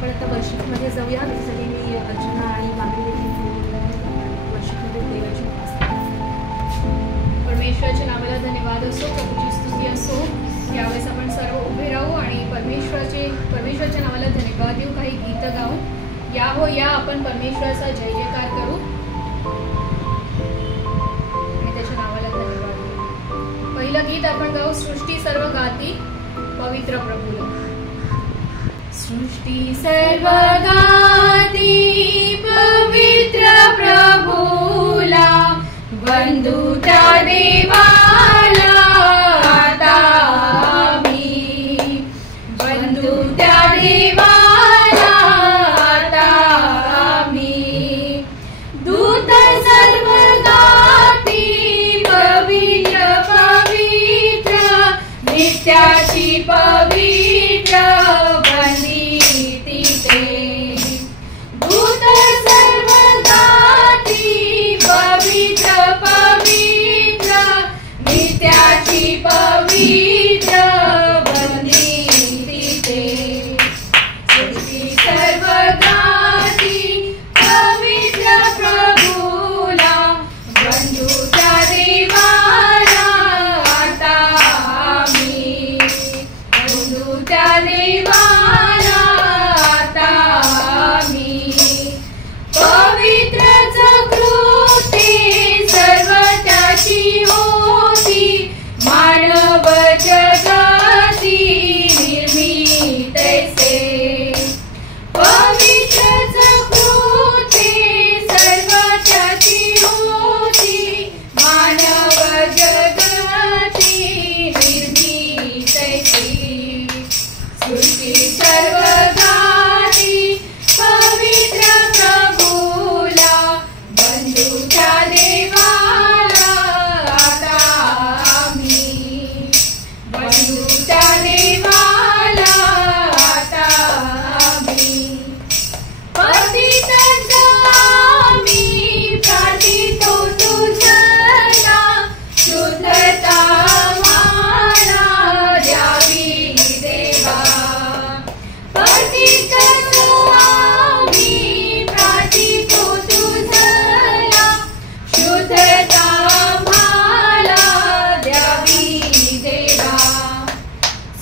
आपण आता वर्शिपमध्ये जाऊया. त्यासाठी मी अर्चना आणि मागणी देखील वर्शिपमध्ये देवाची परमेश्वराच्या नावाला धन्यवाद असो, प्रभूची स्तुती असो. यावेळेस आपण सर्व उभे राहू आणि परमेश्वराच्या नावाला धन्यवाद देऊ. काही गीत गाऊन या हो या आपण परमेश्वराचा जय जयकार करू आणि त्याच्या नावाला धन्यवाद देऊ. पहिलं गीत आपण गाऊ, सृष्टी सर्व गाती पवित्र प्रभूला. सृष्टी सर्व गाती पवित्र प्रभूला, वंदू त्या देवाला आता आम्ही, वंदू त्या देवाला आता आम्ही. दूत सर्व गाती पवित्र पवित्र, नित्याची पवित्र वंदिती ते. दूत सर्व गाती पवित्र पवित्र, नित्याची पवित्र वंदिती ते. सृष्टी सर्व गाती पवित्र प्रभूला, वंदू त्या देवाला आता आम्ही, वंदू त्या देवाला आता आम्ही. पवित्र कृती सर्व त्याची होती, मानव जगाची निर्मितीचे. पवित्र कृती सर्व त्याची होती, मानव जगाची निर्मितीचे. सृष्टी सर्व गाती पवित्र प्रभूला, वंदू त्या देवाला आता आम्ही, वंदू त्या देवाला आता आम्ही. पतितांचा आम्ही प्रार्थितो तुझला, शुद्धता आम्हाला द्यावी देवा. पतितांचा आम्ही प्रार्थितो तुझला, शुद्धता आम्हाला द्यावी देवा.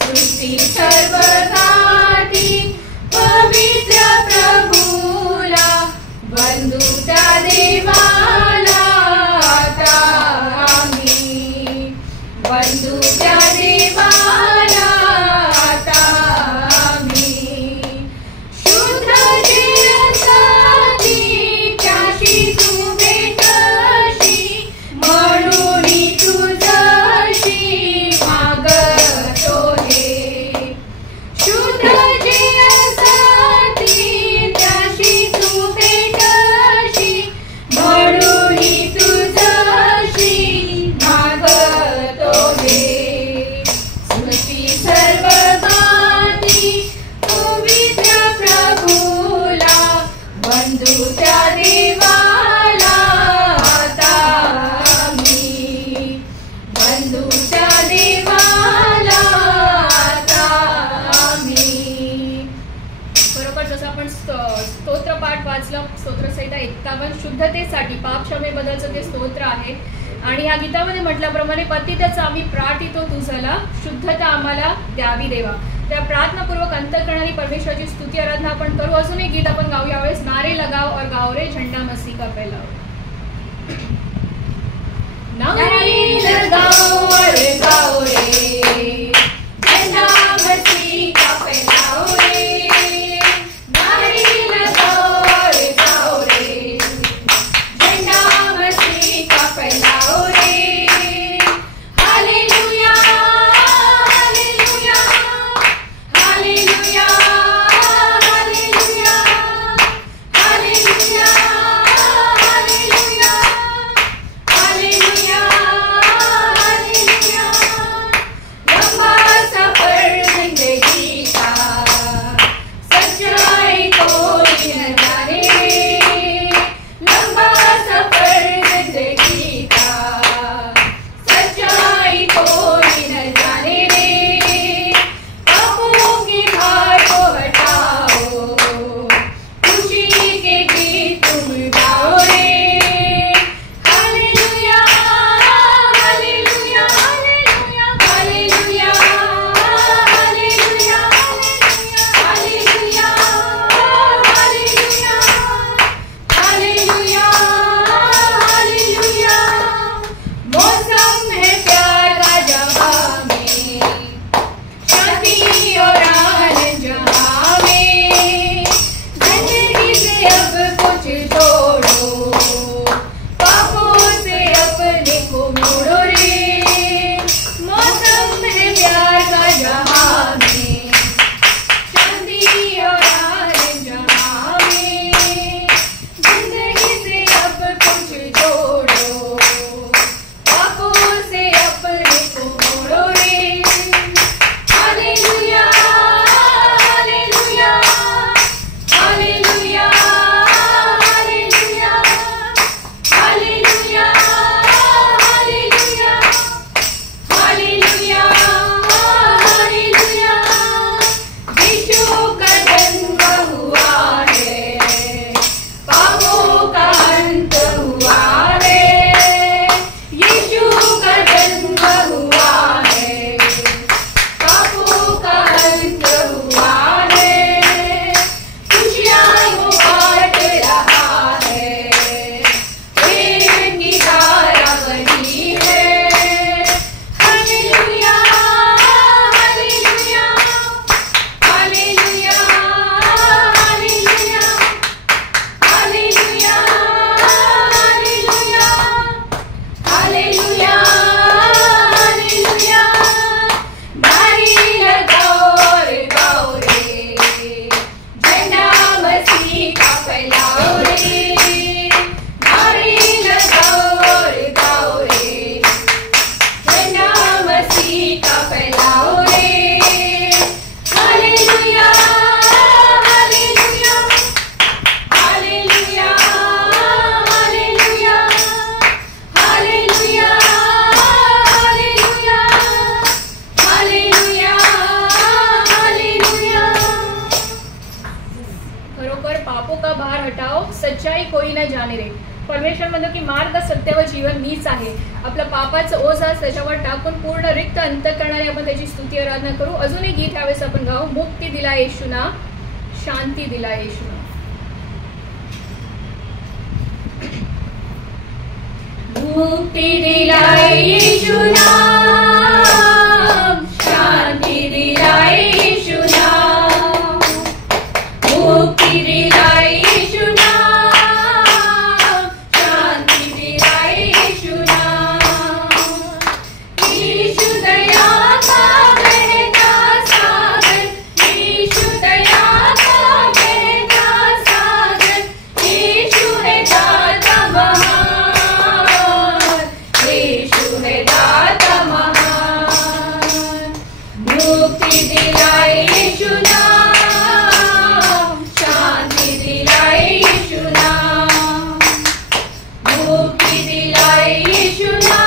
सृष्टी सर्व गाती पवित्र प्रभूला, वंदू त्या देवाला आता आम्ही, वंदू त्या देवाला आता आम्ही. शुद्ध जयासाठी त्याशी तू भेटशी, म्हणून तुझशी मागतो हे. शुद्ध जयासाठी त्याशी तू भेटशी, म्हणून तुझशी मागतो हे. सृष्टी सर्व गाती पवित्र प्रभूला, वंदू त्या देवाला आता आम्ही, वंदू त्या देवाला आता आम्ही. बरोबर जसं आपण स्तोत्र पाठ वाचलं, स्तोत्रसंहिता 51 शुद्धतेसाठी पापक्षमेबद्दलचं ते स्तोत्र आहे. आणि या गीतामध्ये म्हटल्याप्रमाणे पतितच आम्ही प्रार्थितो तुझला, शुद्धता आम्हाला द्यावी देवा. त्या प्रार्थनापूर्वक अंतःकरणाने परमेश्वराची स्तुती आराधना आपण करू. अजून एक गीत आपण गाऊ यावेळेस, नारे लगाओ और गाओ रे झंडा मसीह का फैलाओ. नारे लगाओ और गाओ रे झंडा मसीह का फैलाओ रे. नारे लगाओ और गाओ रे झंडा मसीह का फैलाओ रे. Hallelujah hallelujah hallelujah hallelujah hallelujah hallelujah hallelujah hallelujah. फैलाओ रे, नारे लगाओ और गाओ रे, झंडा मसीह का फैलाओ रे। Hallelujah hallelujah hallelujah hallelujah hallelujah hallelujah hallelujah hallelujah. खरोखर पापों का भार हटाओ, सच्चाई कोई न जाणे रे. परमेश्वर म्हणतो की मार्ग सत्य व जीवन मीच आहे. आपलं पापाचं ओझ त्याच्यावर टाकून पूर्ण रिक्त अंतःकरणाने आपण त्याची स्तुती आराधना करू. अजून एक गीत ह्यावेळेस आपण गाऊ. मुक्ती दिला येशूना, शांती दिला येशूना. मुक्ती दिला येशूना, शांती दिला येशूना, मुक्ती दिला येशूना, शांती दिला येशूना. यीशु दया का बहता सागर, यीशु दया का बहता सागर, यीशु है दाता महान, यीशु है दाता महान. मुक्ति दिलाए यीशुना, शांति दिलाए यीशुना, मुक्ति दिलाए यीशुना,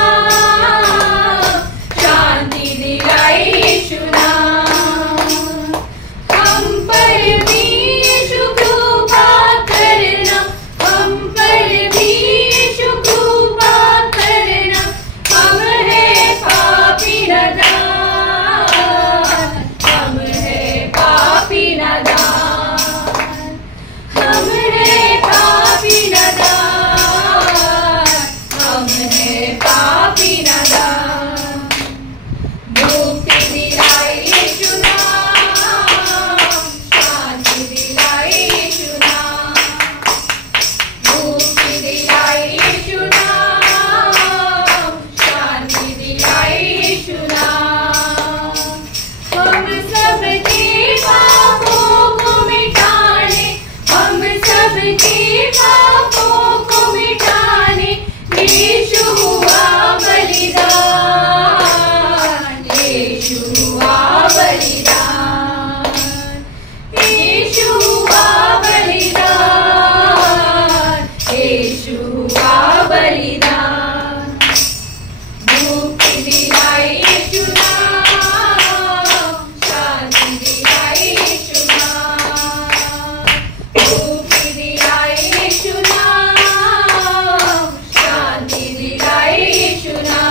शांति दिलाए यीशुना. हम पर भी यीशु कृपा करना, हम पर भी यीशु कृपा करना. हम है पापी नादान, हम है पापी नादान, हम है पापी नादान, हम है पापी नादान. मुक्ति दिलाए यीशुना, शांति दिलाए यीशुना, मुक्ति दिलाए यीशुना, शांति दिलाए यीशुना. हम सबके पापों को मिटाने, हम सबके पापों को मिटाने, यीशु हुआ बलिदान, यीशु हुआ बलिदान, यीशु हुआ बलिदान, यीशु हुआ बलिदान. मुक्ति दिलाए यीशुना, शांति दिलाए यीशुना, मुक्ति दिलाए यीशुना, शांति दिलाए यीशुना.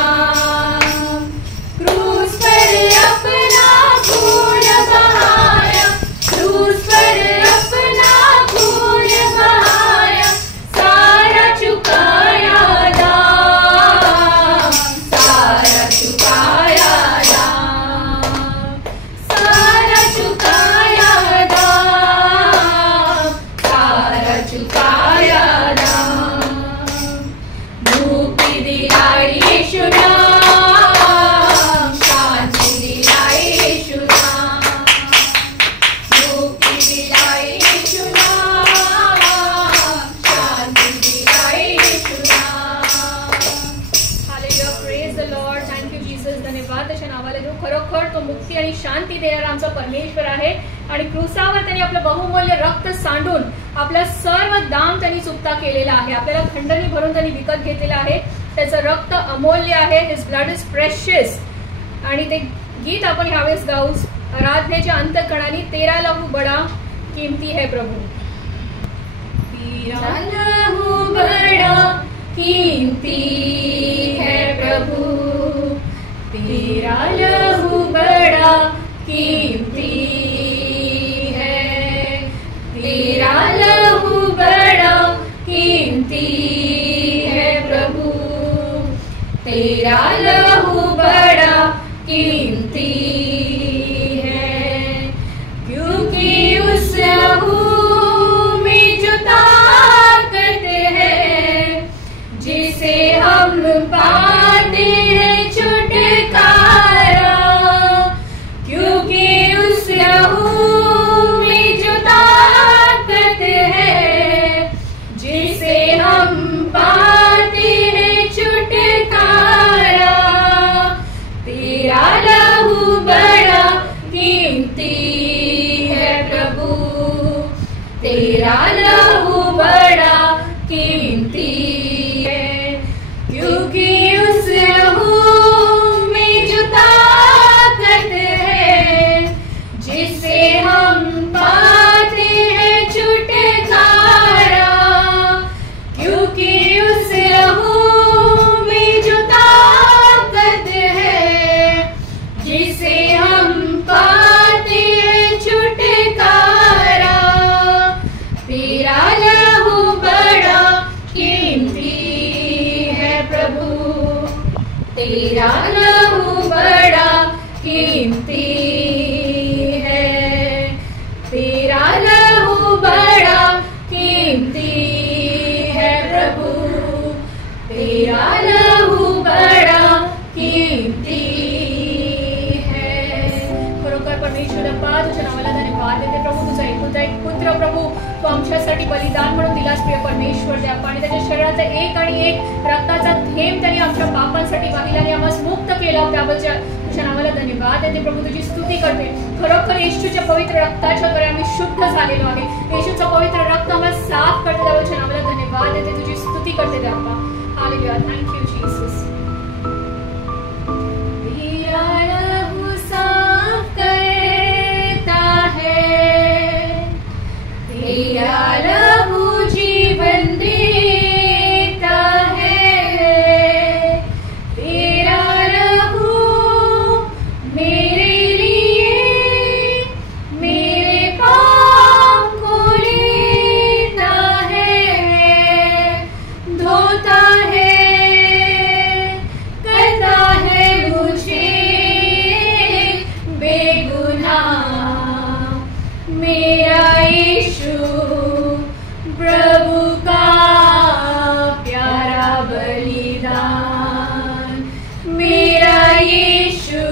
क्रूस पर अपना खून बहाया, क्रूस पर अपना खून बहाया, सारा चुकाया दाम, सारा चुकाया दाम, सारा चुकाया दाम, सारा चुकाया दाम. मुक्ति दिलाए यीशुना, शांति दिलाए यीशुना, मुक्ति दिलाए यीशुना, शांति दिलाए यीशुना. Hallelujah, praise the Lord. Thank you Jesus. धन्यवाद त्याच्या नावाला देऊ. खरोखर तो मुक्ती आणि शांती देणारा आमचा परमेश्वर आहे. आणि क्रूसावर त्यांनी आपलं बहुमूल्य रक्त सांडून आपलं सर्व दाम त्यांनी चुकता केलेला आहे. आपल्याला खंडणी भरून त्यांनी विकत घेतलेलं आहे. त्याचं रक्त अमूल्य आहे. His blood is precious. आणि ते गीत आपण ह्यावेळेस गाऊ. आराधनेच्या अंतःकरणाने तेरा लहू बडा कीमती है प्रभू. तेरा लहू बड़ा कीमती है प्रभु, तेरा लहू बड़ा कीमती है, तेरा लहू बड़ा कीमती है प्रभु, तेरा लहू बड़ा कीमती है. क्योंकि उस लहू में जो ताकत है, जिसे हम पाते हैं छुटकारा, क्योंकि उस लहू में जो ताकत है, तेरा लहू बड़ा कीमती है, क्योंकि उस लहू में जो ताकत है, जिससे हम पाते हैं छुटकारा, क्योंकि उस लहू में जो ताकत है, जिससे हम पाते हैं छुटकारा। तेरा लहू बड़ा कीमती है प्रभु, तेरा लहू बड़ा कीमती है, तेरा लहू बड़ा कीमती है प्रभु, तेरा लहू बड़ा कीमती है। खरोखर परमेश्वर अप्पा, तुझ्या नावाला धन्यवाद देते प्रभू, तुझा एकुलता एक पुत्र प्रभू तो आमच्यासाठी बलिदान म्हणून दिलास प्रिय परमेश्वर देवा, आणि त्याच्या शरीराचा एक आणि एक रक्ताचा थेंब त्याने आमच्या पापांसाठी वाहिला आणि आम्हाला मुक्त केला, त्याबद्दल तुझ्या नावाला धन्यवाद देते प्रभू, तुझी स्तुती करते। खरोखर येशूच्या पवित्र रक्ताच्या द्वारे आम्ही शुद्ध झालेलो आहे, येशूचं पवित्र रक्त आम्हाला साफ करते, त्याबद्दल नावाला धन्यवाद देते, तुझी स्तुती करते देवा। Hallelujah, thank you Jesus. तेरा लहू साफ करता है, तेरा लहू जीवन देता है, तेरा लहू मेरे लिए मेरे पाप को लेता है, धोता है, करता है मुझे बेगुनाह। मेरा यीशु प्रभु का प्यारा बलिदान, मेरा यीशु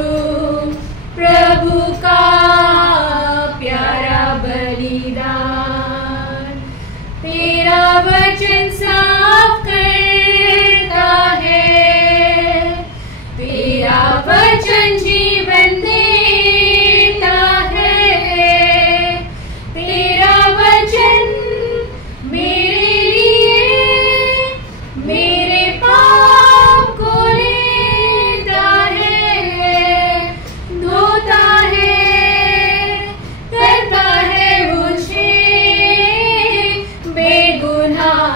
प्रभु का प्यारा बलिदान। तेरा वचन साफ करता है, तेरा वचन जीवन देता है, तेरा वचन मेरे लिए मेरे पाप को लेता है, धोता है, करता है मुझे बेगुनाह।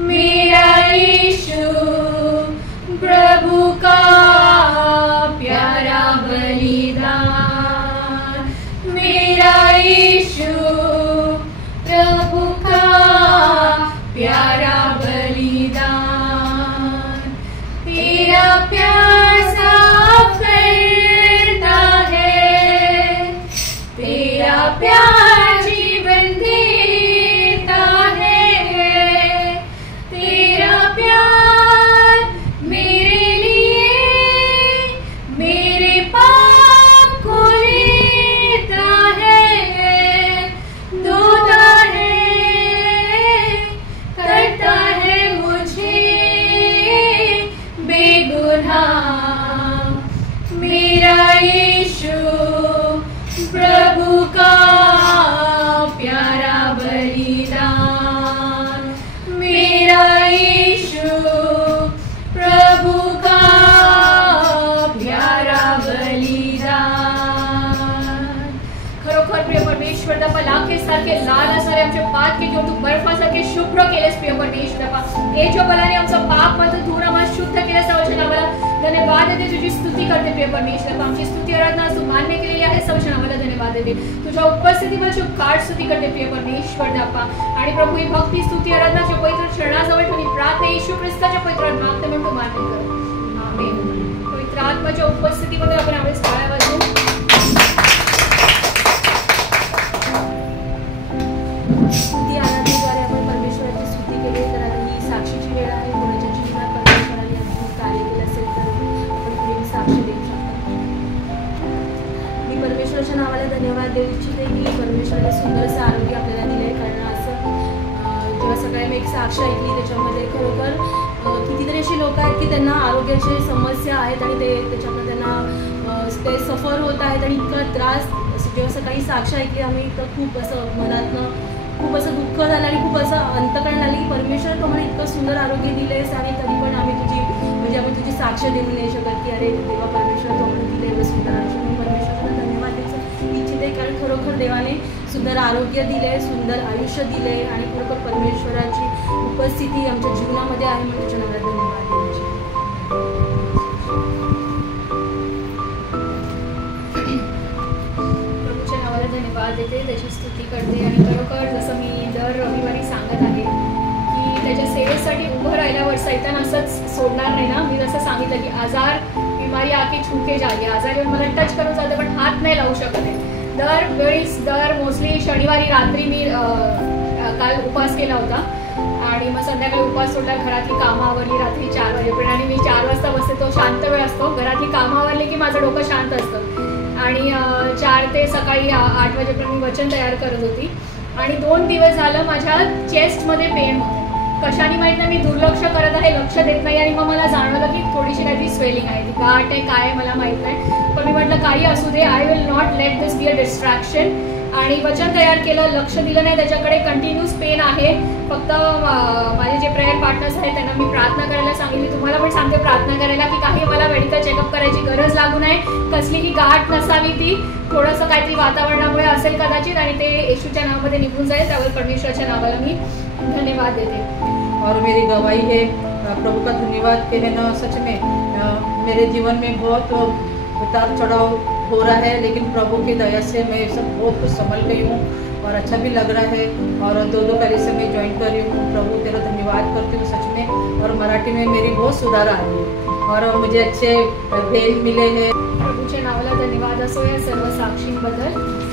मेरा यीशु प्रभु का प्यारा बलिदान, मेरा यीशु प्रभु का प्यारा बलिदान। तेरा प्यार साफ करता है, तेरा प्यार जीवन देता है, तेरा प्यार मेरे लिए मेरे पाप को लेता है, धोता है, करता है मुझे बेगुनाह। मेरा यीशु प्रभु का प्यारा बलिदान, मेरा यीशु प्रभु का प्यारा बलिदान। खरोखर प्रिय परमेश्वर बाप्पा, लाखेसारखे लाल असणारे आमचे पाप की घेऊन तू बर्फासारखे शुभ्र केलेस प्रिय परमेश्वर बाप्पा, तेच्या बलाने आमचं पाप मधून धुवून आम्हाला शुद्ध केलेस, त्याच्या नावाला धन्यवाद देते, तुझी स्तुती करते प्रिय परमेश्वर बाप्पा। आमची स्तुती आराधना तू मान्य केलेली आहे, त्याच्या नावाला धन्यवाद देते, तुझ्या उपस्थितीमध्ये गाढ स्तुती करते प्रिय परमेश्वर बाप्पा। आणि प्रभू ही भक्ती स्तुती आराधनाच्या पवित्र चरणाजवळ ठेवून प्रार्थना येशू ख्रिस्ताच्या पवित्र नामात म्हणून तू मान्य कर, आमेन। पवित्र आत्म्याच्या उपस्थितीमध्ये आपण यावेळेस टाळ्या वाजवू। स्तुती आराधनेद्वारे आपण परमेश्वराची स्तुती केली, तर आता ही साक्षीची वेळ आहे। कोणाच्या जीवनात परमेश्वराने अद्भुत कार्य केलं असेल तर आपण पुढे साक्ष देऊ शकता। मी परमेश्वराच्या नावाला धन्यवाद देऊ इच्छिते की परमेश्वराने सुंदरसं आरोग्य आपल्याला दिलं आहे, कारण असं जेव्हा सगळ्या मी एक साक्ष ऐकली त्याच्यामध्ये खरोखर कितीतरी अशी लोक आहेत की त्यांना आरोग्याची समस्या आहेत आणि त्याच्यामध्ये त्यांना ते सफर होत आहेत आणि इतका त्रास। जेव्हा सकाळी साक्ष ऐकली आम्ही तर खूप असं मनातनं खूप असं दुःख झालं आणि खूप असं अंतकरण आलं की परमेश्वर तो म्हणे इतकं सुंदर आरोग्य दिलेस आणि तरी पण आम्ही तुझी साक्ष देऊ नाही शकत की अरे देवा परमेश्वर तो म्हणे दिले एवढं सुंदर आयुष्य. मी परमेश्वराला धन्यवाद द्यायचं इच्छिते कारण खरोखर देवाने सुंदर आरोग्य दिले, सुंदर आयुष्य दिले आणि खरोखर परमेश्वराची उपस्थिती आमच्या जीवनामध्ये आहे म्हणून त्याच्या नावाला धन्यवाद द्यायचे. प्रभूच्या नावाला धन्यवाद देते, त्याची स्तुती करते आणि खरोखर जसं मी दर रविवारी सांगत आहे की त्याच्या सेवेसाठी उभं राहिल्यावर सैतान असंच सोडणार नाही ना. मी जसं सांगितलं की आजार बिमारी आके छूके जागे, आजार येऊन मला टच करून जाते पण हात नाही लावू शकत आहे. दर मोस्टली शनिवारी रात्री मी काल उपवास केला होता आणि मग संध्याकाळी उपवास सोडला, घरातली कामं आवरली रात्री 4 वाजेपर्यंत आणि मी 4 वाजता बसते, तो शांत वेळ असतो. घरातली कामं आवरली की माझं डोकं शांत असतं आणि 4 ते सकाळी 8 वाजेपर्यंत मी वचन तयार करत होती आणि 2 दिवस झालं माझ्या चेस्टमध्ये पेन होते. कशाने माहीत नाही, मी दुर्लक्ष करत आहे, लक्ष देत नाही आणि मग मला जाणवलं की थोडीशी काहीतरी स्वेलिंग आहे, ती गाठ आहे काय मला माहीत नाही. पण मी म्हटलं काही असू दे, I will not let this be a distraction आणि वचन तयार केलं, लक्ष दिलं नाही त्याच्याकडे. कंटिन्यूस पेन आहे. फक्त माझे जे प्रेयर पार्टनर्स आहेत त्यांना मी प्रार्थना करायला सांगितली, तुम्हाला पण सांगते प्रार्थना करायला की काही मला मेडिकल चेकअप करायची गरज लागू नये, कसलीही गाठ नसावी, ती थोडंसं काहीतरी वातावरणामुळे असेल कदाचित आणि ते येशूच्या नावामध्ये निघून जाईल. त्यावर परमेश्वराच्या नावाला मी धन्यवाद देते. और मेरी गवाही है, प्रभु का धन्यवाद के है ना, सच में मेरे जीवन में बहुत उतार चढ़ाव हो रहा है लेकिन प्रभु की दया से मैं सब बहुत कुछ संभल गई हूँ और अच्छा भी लग रहा है और 2 पहले से मैं ज्वाइन कर रही हूँ. प्रभु तेरा धन्यवाद करती हूँ सच में. और मराठी में मेरी बहुत सुधार आई है और मुझे अच्छे बेल मिले हैं. प्रभूच्या नावाला धन्यवाद असो या सर्व साक्षींबद्दल.